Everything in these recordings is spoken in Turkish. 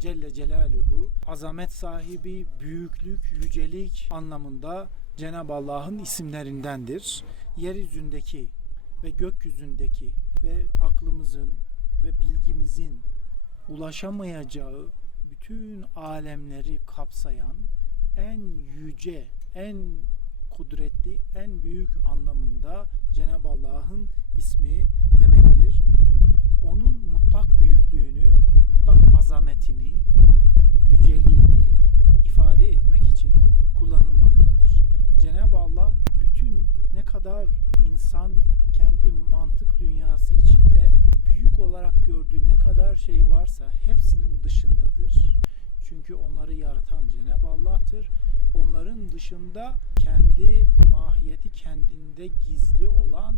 Celle Celaluhu azamet sahibi, büyüklük, yücelik anlamında Cenab-ı Allah'ın isimlerindendir. Yeryüzündeki ve gökyüzündeki ve aklımızın ve bilgimizin ulaşamayacağı bütün alemleri kapsayan en yüce, en kudretli, en büyük anlamında Cenab-ı Allah'ın ismi demektir. Onun mutlak büyüklüğünü, mutlak azametini, yüceliğini ifade etmek için kullanılmaktadır. Cenab-ı Allah bütün ne kadar insan kendi mantık dünyası içinde büyük olarak gördüğü ne kadar şey varsa hepsinin dışındadır. Çünkü onları yaratan Cenab-ı Allah'tır. Onların dışında kendi mahiyeti kendinde gizli olan,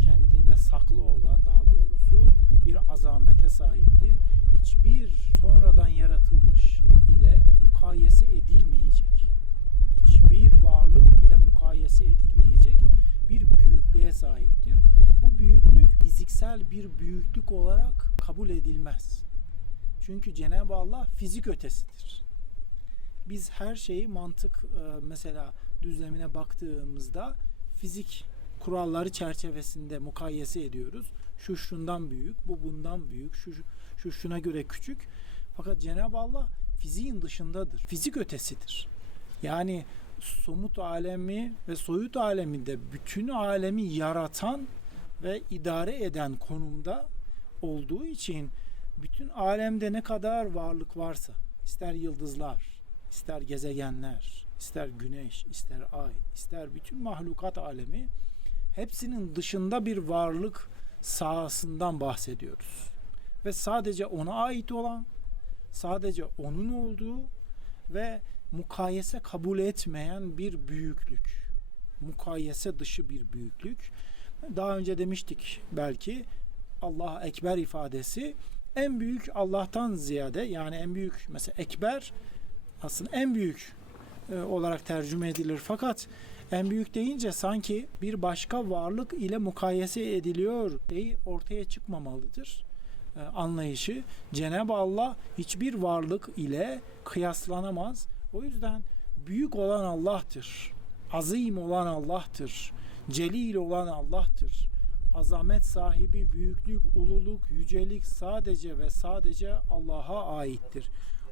kendinde saklı olan daha doğrusu bir azamete sahiptir. Hiçbir sonradan yaratılmış ile mukayese edilmeyecek. Hiçbir varlık ile mukayese edilmeyecek bir büyüklüğe sahiptir. Bu büyüklük fiziksel bir büyüklük olarak kabul edilmez. Çünkü Cenab-ı Allah fizik ötesidir. Biz her şeyi mantık e, mesela düzlemine baktığımızda fizik kuralları çerçevesinde mukayese ediyoruz. Şu şundan büyük, bu bundan büyük, şu şu şuna göre küçük. Fakat Cenab-ı Allah fiziğin dışındadır. Fizik ötesidir. Yani somut alemi ve soyut aleminde bütün alemi yaratan ve idare eden konumda olduğu için bütün alemde ne kadar varlık varsa ister yıldızlar, ister gezegenler, ister güneş, ister ay, ister bütün mahlukat alemi hepsinin dışında bir varlık sahasından bahsediyoruz. Ve sadece ona ait olan, sadece onun olduğu ve mukayese kabul etmeyen bir büyüklük. Mukayese dışı bir büyüklük. Daha önce demiştik belki Allah ekber ifadesi en büyük Allah'tan ziyade yani en büyük mesela ekber aslında en büyük e, olarak tercüme edilir fakat en büyük deyince sanki bir başka varlık ile mukayese ediliyor diye ortaya çıkmamalıdır e, anlayışı. Cenab-ı Allah hiçbir varlık ile kıyaslanamaz. O yüzden büyük olan Allah'tır. Azim olan Allah'tır. Celil olan Allah'tır. Azamet sahibi, büyüklük, ululuk, yücelik sadece ve sadece Allah'a aittir.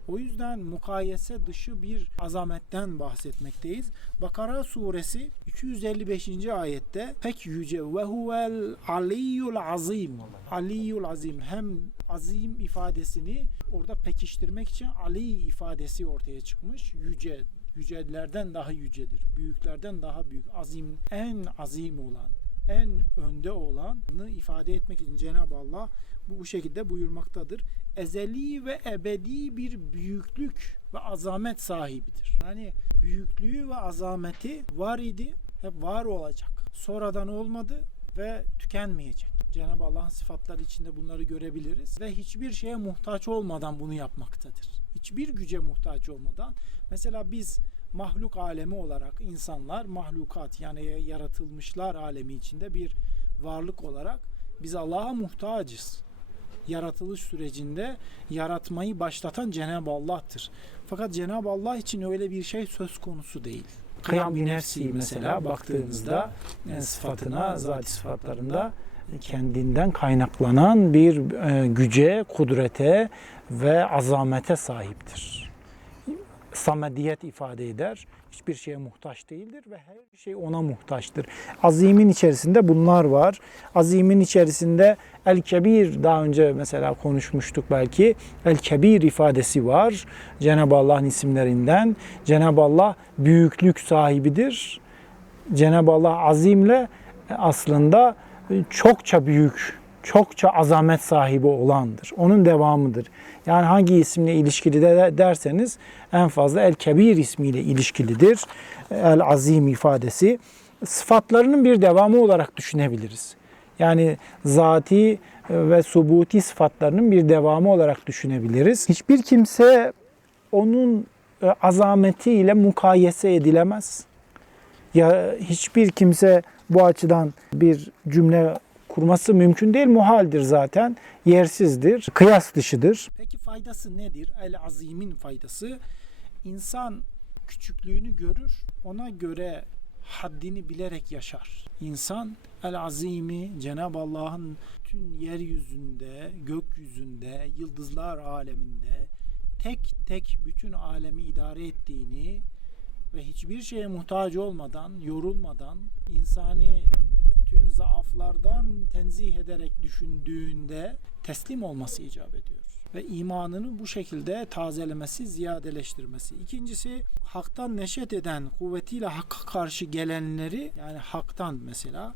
O yüzden mukayese dışı bir azametten bahsetmekteyiz. Bakara suresi 255. ayette pek yüce ve huvel aliyyul azim. Aliyyul azim hem azim ifadesini orada pekiştirmek için Ali ifadesi ortaya çıkmış. Yüce, yücelerden daha yücedir. Büyüklerden daha büyük. Azim, en azim olan, en önde olanı ifade etmek için Cenab-ı Allah bu, şekilde buyurmaktadır. Ezeli ve ebedi bir büyüklük ve azamet sahibidir. Yani büyüklüğü ve azameti var idi, hep var olacak. Sonradan olmadı ve tükenmeyecek. Cenab-ı Allah'ın sıfatları içinde bunları görebiliriz ve hiçbir şeye muhtaç olmadan bunu yapmaktadır. Hiçbir güce muhtaç olmadan. Mesela biz mahluk alemi olarak insanlar mahlukat yani yaratılmışlar alemi içinde bir varlık olarak biz Allah'a muhtacız. Yaratılış sürecinde yaratmayı başlatan Cenab-ı Allah'tır. Fakat Cenab-ı Allah için öyle bir şey söz konusu değil. Kıyam bir nefsi mesela baktığınızda e, sıfatına, zat sıfatlarında kendinden kaynaklanan bir e, güce, kudrete ve azamete sahiptir. Samediyet ifade eder. Hiçbir şeye muhtaç değildir ve her şey ona muhtaçtır. Azimin içerisinde bunlar var. Azimin içerisinde El Kebir daha önce mesela konuşmuştuk belki. El Kebir ifadesi var. Cenab-ı Allah'ın isimlerinden. Cenab-ı Allah büyüklük sahibidir. Cenab-ı Allah azimle aslında çokça büyük, çokça azamet sahibi olandır. Onun devamıdır. Yani hangi isimle ilişkili de derseniz en fazla El Kebir ismiyle ilişkilidir. El Azim ifadesi. Sıfatlarının bir devamı olarak düşünebiliriz. Yani zati ve subuti sıfatlarının bir devamı olarak düşünebiliriz. Hiçbir kimse onun azametiyle mukayese edilemez. Ya hiçbir kimse bu açıdan bir cümle kurması mümkün değil, muhaldir zaten. Yersizdir, kıyas dışıdır. Peki faydası nedir? El azimin faydası insan küçüklüğünü görür, ona göre haddini bilerek yaşar. İnsan el azimi Cenab-ı Allah'ın tüm yeryüzünde, gökyüzünde, yıldızlar aleminde tek tek bütün alemi idare ettiğini ve hiçbir şeye muhtaç olmadan, yorulmadan, insani bütün zaaflardan tenzih ederek düşündüğünde teslim olması icap ediyor. Ve imanını bu şekilde tazelemesi, ziyadeleştirmesi. İkincisi haktan neşet eden, kuvvetiyle hakka karşı gelenleri yani haktan mesela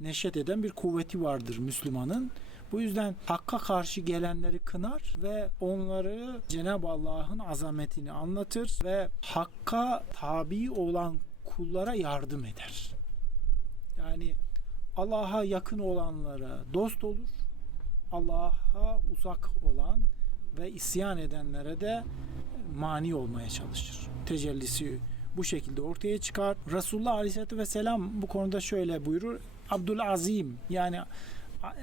neşet eden bir kuvveti vardır Müslümanın. Bu yüzden hakka karşı gelenleri kınar ve onları Cenab-ı Allah'ın azametini anlatır ve hakka tabi olan kullara yardım eder. Yani Allah'a yakın olanlara dost olur. Allah'a uzak olan ve isyan edenlere de mani olmaya çalışır. Tecellisi bu şekilde ortaya çıkar. Resulullah Aleyhisselatü Vesselam bu konuda şöyle buyurur. Abdülazim yani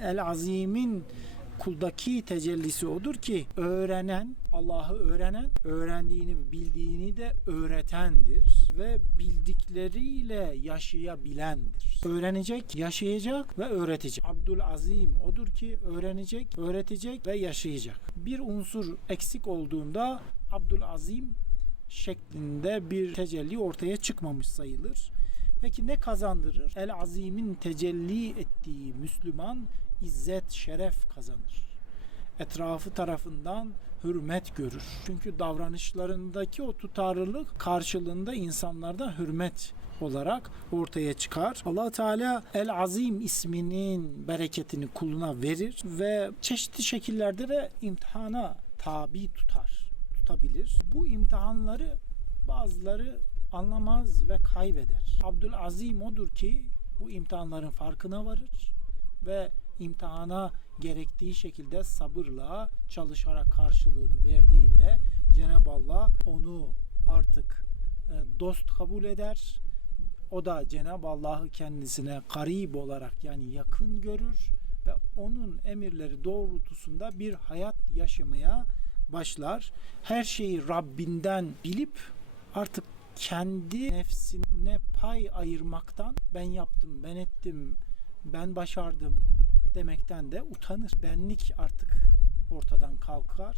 El Azim'in kuldaki tecellisi odur ki öğrenen, Allah'ı öğrenen, öğrendiğini bildiğini de öğretendir ve bildikleriyle yaşayabilendir. Öğrenecek, yaşayacak ve öğretecek. Abdülazim odur ki öğrenecek, öğretecek ve yaşayacak. Bir unsur eksik olduğunda Abdülazim şeklinde bir tecelli ortaya çıkmamış sayılır. Peki ne kazandırır? El Azim'in tecelli ettiği Müslüman izzet, şeref kazanır. Etrafı tarafından hürmet görür. Çünkü davranışlarındaki o tutarlılık karşılığında insanlardan hürmet olarak ortaya çıkar. Allah Teala El Azim isminin bereketini kuluna verir ve çeşitli şekillerde de imtihana tabi tutar, tutabilir. Bu imtihanları bazıları anlamaz ve kaybeder. Abdülazim odur ki bu imtihanların farkına varır ve imtihana gerektiği şekilde sabırla çalışarak karşılığını verdiğinde Cenab-ı Allah onu artık e, dost kabul eder. O da Cenab-ı Allah'ı kendisine karib olarak yani yakın görür ve onun emirleri doğrultusunda bir hayat yaşamaya başlar. Her şeyi Rabbinden bilip artık kendi nefsine pay ayırmaktan ben yaptım, ben ettim, ben başardım demekten de utanır. Benlik artık ortadan kalkar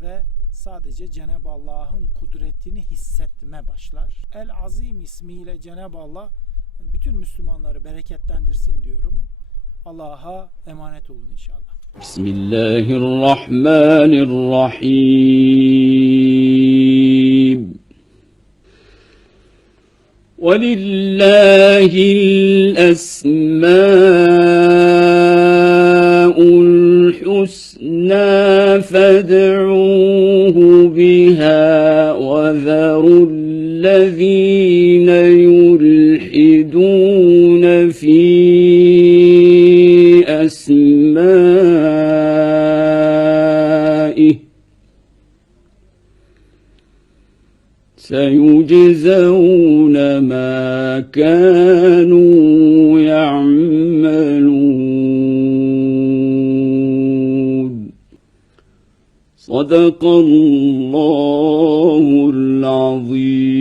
ve sadece Cenab-ı Allah'ın kudretini hissetme başlar. El Azim ismiyle Cenab-ı Allah bütün Müslümanları bereketlendirsin diyorum. Allah'a emanet olun inşallah. Bismillahirrahmanirrahim. ولله الأسماء فادعوه بها وذروا الذين يلحدون في أسمائه. سيجزون ما كانوا صدق الله العظيم.